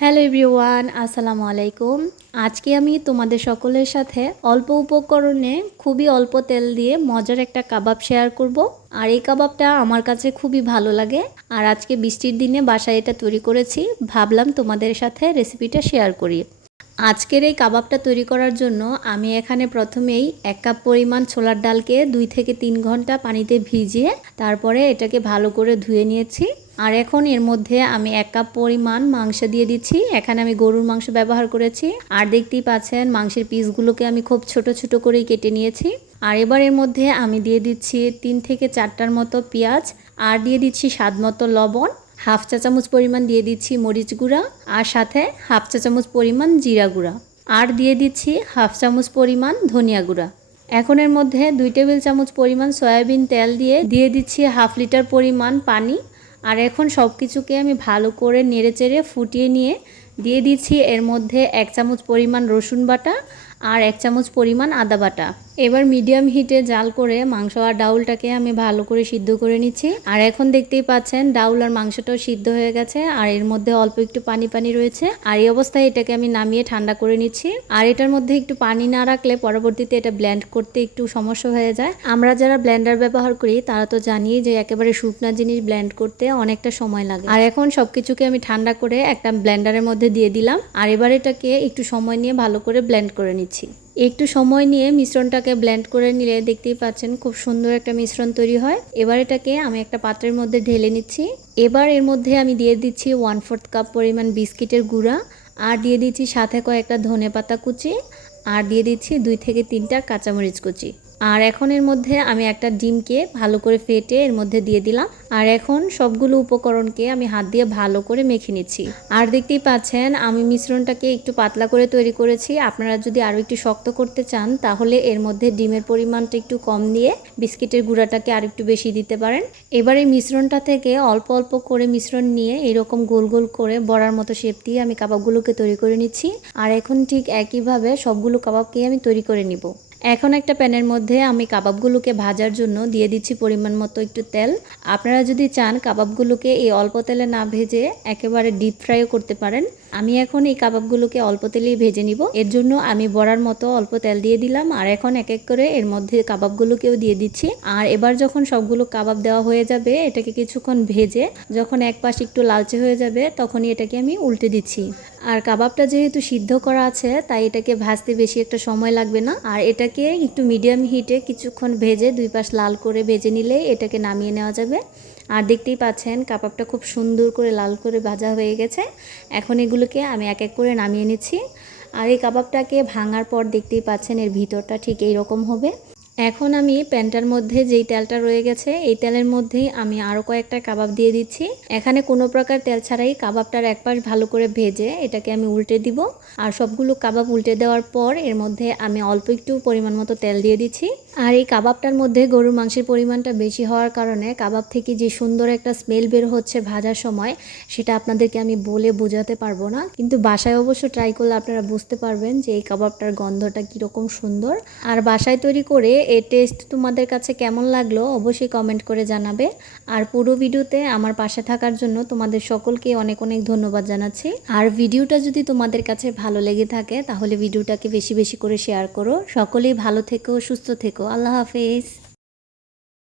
Hello everyone, আসসালামু আলাইকুম। আজকে আমি তোমাদের সকলের সাথে অল্প উপকরণে খুবই অল্প তেল দিয়ে মজার একটা কাবাব শেয়ার করব। আর এই কাবাবটা আমার কাছে খুবই ভালো লাগে। আর আজকে বৃষ্টির দিনে বাসায় এটা তৈরি করেছি। ভাবলাম তোমাদের সাথে রেসিপিটা শেয়ার করি। আজকের এই কাবাবটা তৈরি করার জন্য আমি এখানে প্রথমেই এক কাপ পরিমাণ ছোলার ডালকে দুই থেকে তিন ঘণ্টা পানিতে ভিজিয়ে তারপরে এটাকে ভালো করে ধুয়ে নিয়েছি। আর এখন এর মধ্যে আমি এক কাপ পরিমাণ মাংস দিয়ে দিচ্ছি। এখানে আমি গরুর মাংস ব্যবহার করেছি। আর দেখতেই পাচ্ছেন, মাংসের পিসগুলোকে আমি খুব ছোট ছোট করেই কেটে নিয়েছি। আর এবার এর মধ্যে আমি দিয়ে দিচ্ছি তিন থেকে চারটার মতো পেঁয়াজ। আর দিয়ে দিচ্ছি স্বাদ মতো লবণ। হাফ চা চামচ পরিমাণ দিয়ে দিচ্ছি মরিচ গুঁড়া। আর সাথে হাফ চা চামচ পরিমাণ জিরা গুঁড়া। আর দিয়ে দিচ্ছি হাফ চামচ পরিমাণ ধনিয়া গুঁড়া। এখন এর মধ্যে দুই টেবিল চামচ পরিমাণ সয়াবিন তেল দিয়ে দিয়ে দিচ্ছি হাফ লিটার পরিমাণ পানি। আর এখন সব কিছুকে আমি ভালো করে নেড়েচেড়ে ফুটিয়ে নিয়ে দিয়ে দিচ্ছি এর মধ্যে এক চামচ পরিমাণ রসুন বাটা আর এক চামচ পরিমাণ আদা বাটা। এবার মিডিয়াম হিটে জাল করে মাংস আর ডাউলটাকে আমি ভালো করে সিদ্ধ করে নিচ্ছি। আর এখন দেখতেই পাচ্ছেন, ডাউল আর মাংসটাও সিদ্ধ হয়ে গেছে আর এর মধ্যে অল্প একটু পানি পানি রয়েছে। আর এই অবস্থায় এটাকে আমি নামিয়ে ঠান্ডা করে নিচ্ছি। আর এটার মধ্যে একটু পানি না রাখলে পরবর্তীতে এটা ব্ল্যান্ড করতে একটু সমস্যা হয়ে যায়। আমরা যারা ব্লেন্ডার ব্যবহার করি, তারা তো জানি যে একেবারে শুকনা জিনিস ব্ল্যান্ড করতে অনেকটা সময় লাগে। আর এখন সব কিছুকে আমি ঠান্ডা করে একটা ব্ল্যান্ডারের মধ্যে দিয়ে দিলাম। আর এবার এটাকে একটু সময় নিয়ে ভালো করে ব্ল্যান্ড করে নিচ্ছি। একটু সময় নিয়ে মিশ্রণটাকে ব্লেন্ড করে নিলে দেখতেই পাচ্ছেন খুব সুন্দর একটা মিশ্রণ তৈরি হয়। এবার এটাকে আমি একটা পাত্রের মধ্যে ঢেলে নিচ্ছি। এবার এর মধ্যে আমি দিয়ে দিচ্ছি ওয়ান ফোর্থ কাপ পরিমাণ বিস্কিটের গুঁড়া আর দিয়ে দিচ্ছি সাথে কয়েকটা ধনে পাতা কুচি আর দিয়ে দিচ্ছি দুই থেকে তিনটা কাঁচামরিচ কুচি। আর এখন এর মধ্যে আমি একটা ডিমকে ভালো করে ফেটে এর মধ্যে দিয়ে দিলাম। আর এখন সবগুলো উপকরণকে আমি হাত দিয়ে ভালো করে মেখে নিচ্ছি। আর দেখতেই পাচ্ছেন, আমি মিশ্রণটাকে একটু পাতলা করে তৈরি করেছি। আপনারা যদি আরও একটু শক্ত করতে চান, তাহলে এর মধ্যে ডিমের পরিমাণটা একটু কম দিয়ে বিস্কিটের গুঁড়াটাকে আর একটু বেশি দিতে পারেন। এবার এই মিশ্রণটা থেকে অল্প অল্প করে মিশ্রণ নিয়ে এরকম গোল গোল করে বড়ার মতো শেপ দিয়ে আমি কাবাবগুলোকে তৈরি করে নিচ্ছি। আর এখন ঠিক একইভাবে সবগুলো কাবাবকেই আমি তৈরি করে নিব। এখন একটা প্যানের মধ্যে আমি কাবাবগুলোকে ভাজার জন্য দিয়ে দিচ্ছি পরিমাণ মতো একটু তেল। আপনারা যদি চান কাবাবগুলোকে এই অল্প তেলে না ভেজে একেবারে ডিপ ফ্রাইও করতে পারেন। আমি এখন এই কাবাবগুলোকে অল্প তেলেই ভেজে নিব। এর জন্য আমি বড়ার মতো অল্প তেল দিয়ে দিলাম আর এখন এক এক করে এর মধ্যে কাবাবগুলোকেও দিয়ে দিচ্ছি। আর এবার যখন সবগুলো কাবাব দেওয়া হয়ে যাবে, এটাকে কিছুক্ষণ ভেজে যখন এক পাশ একটু লালচে হয়ে যাবে, তখনই এটাকে আমি উল্টে দিচ্ছি। আর কাবাবটা যেহেতু সিদ্ধ করা আছে, তাই এটাকে ভাজতে বেশি একটা সময় লাগবে না। আর এটাকে একটু মিডিয়াম হিটে কিছুক্ষণ ভেজে দুই পাশ লাল করে ভেজে নিলে এটাকে নামিয়ে নেওয়া যাবে। আর দেখতেই পাচ্ছেন, কাবাবটা খুব সুন্দর করে লাল করে ভাজা হয়ে গেছে। এখন এগুলোকে আমি এক এক করে নামিয়ে নিচ্ছি। আর এই কাবাবটাকে ভাঙার পর দেখতেই পাচ্ছেন, এর ভিতরটা ঠিক এই রকম হবে। এখন আমি প্যানটার মধ্যে যেই তেলটা রয়ে গেছে, এই তেলের মধ্যেই আমি আরও কয়েকটা কাবাব দিয়ে দিচ্ছি। এখানে কোনো প্রকার তেল ছাড়াই কাবাবটার এক পাশ ভালো করে ভেজে এটাকে আমি উল্টে দিব। আর সবগুলো কাবাব উল্টে দেওয়ার পর এর মধ্যে আমি অল্প একটু পরিমাণ মতো তেল দিয়ে দিচ্ছি। আর এই কাবাবটার মধ্যে গরুর মাংসের পরিমাণটা বেশি হওয়ার কারণে কাবাব থেকে যে সুন্দর একটা স্মেল বের হচ্ছে ভাজার সময়, সেটা আপনাদেরকে আমি বলে বোঝাতে পারব না। কিন্তু বাসায় অবশ্য ট্রাই করলে আপনারা বুঝতে পারবেন যে এই কাবাবটার গন্ধটা কীরকম সুন্দর। আর বাসায় তৈরি করে এর টেস্ট তোমাদের কাছে কেমন লাগল অবশ্যই কমেন্ট করে জানাবে। আর পুরো ভিডিওতে আমার পাশে থাকার জন্য তোমাদের সকলকে অনেক অনেক ধন্যবাদ জানাচ্ছি। আর ভিডিওটা যদি তোমাদের কাছে ভালো লেগে থাকে, তাহলে ভিডিওটাকে বেশি বেশি করে শেয়ার করো। সকলেই ভালো থেকো, সুস্থ থেকো। আল্লাহ হাফেজ।